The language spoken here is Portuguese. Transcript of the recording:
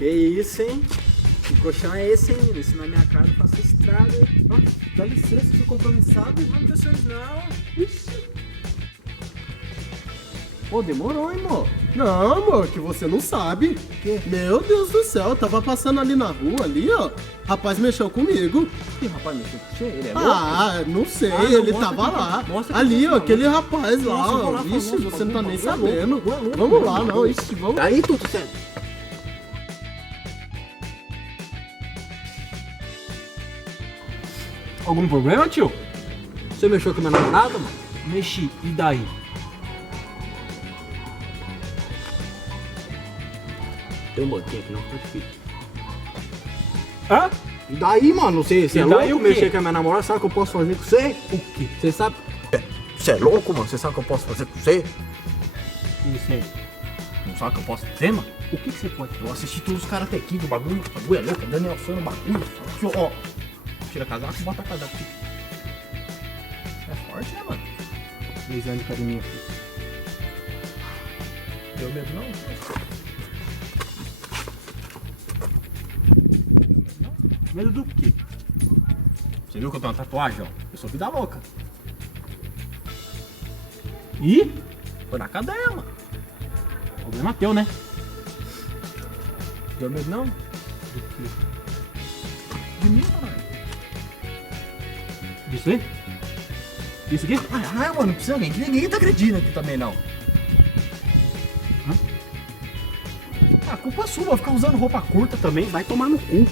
Que isso, hein? Que colchão é esse, hein, menino? Isso na minha cara eu faço estrago, hein? Ó, dá licença, sou compromissado. Não, meu senhor, não. Ixi. Pô, demorou, hein, amor? Não, amor, que você não sabe. Quê? Meu Deus do céu, eu tava passando ali na rua, ali, ó. Rapaz mexeu comigo. Que rapaz mexeu com você? Ele é louco? Ah, não sei, Ah, não, ele mostra tava aqui, lá. mostra aqui, Ali, ó, mostra, aquele rapaz lá, Nossa, eu vou ó. lá, Vixe, famoso, você não tá nem famoso, sabendo. louco, Vamos lá, louco. não, ixi, vamos. Aí, tudo certo. Algum problema, tio? Você mexeu com a minha namorada, mano? Mexi, e daí? Tem um banquinho aqui, não, tá difícil. Hã? E daí, mano? Você E é daí louco o quê? mexer com a minha namorada? Sabe o que eu posso fazer com você? O quê? Você sabe? Você é louco, mano? Você sabe o que eu posso fazer com você? Isso aí. Não sabe o que eu posso fazer, mano? O que você pode fazer? Eu assisti todos os Karate Kid, o bagulho é louco, Daniel foi no bagulho. Aqui, ó. Tira casaco e bota casaco aqui. É forte, né, mano? 3 anos de academia. Deu medo não? Medo do quê? Você viu que eu tenho uma tatuagem, ó? Eu sou vida louca. Ih, Foi na cadeia, mano. problema teu, né? Deu medo não? Do quê? De mim, mano. Disso aí? Isso aqui? Ah, mano, não precisa alguém. Que ninguém tá acreditando aqui também, não. Hã? A culpa é sua, ficar usando roupa curta também, vai tomar no cu.